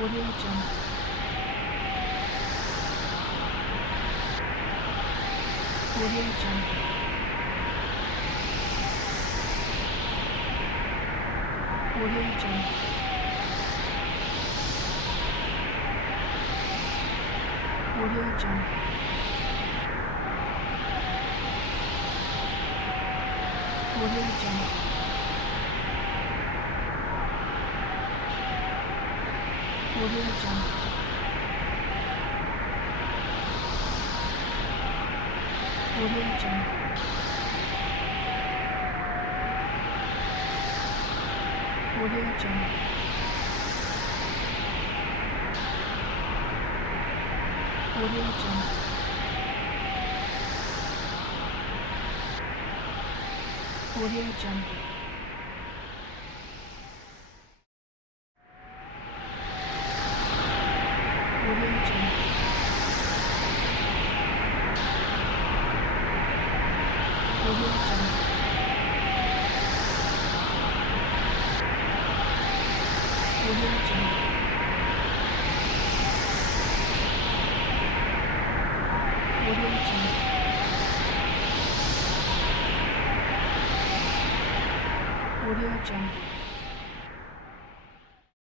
Audio Jungle. Audio Jungle. Audio Jungle. Audio Jungle. Audio Jungle. Audio Jungle. Audio Jungle. Audio Jungle. Audio Jungle. Audio Jungle. Audio Jungle. Audio Jungle. Audio Jungle. Audio Jungle. Audio Jungle.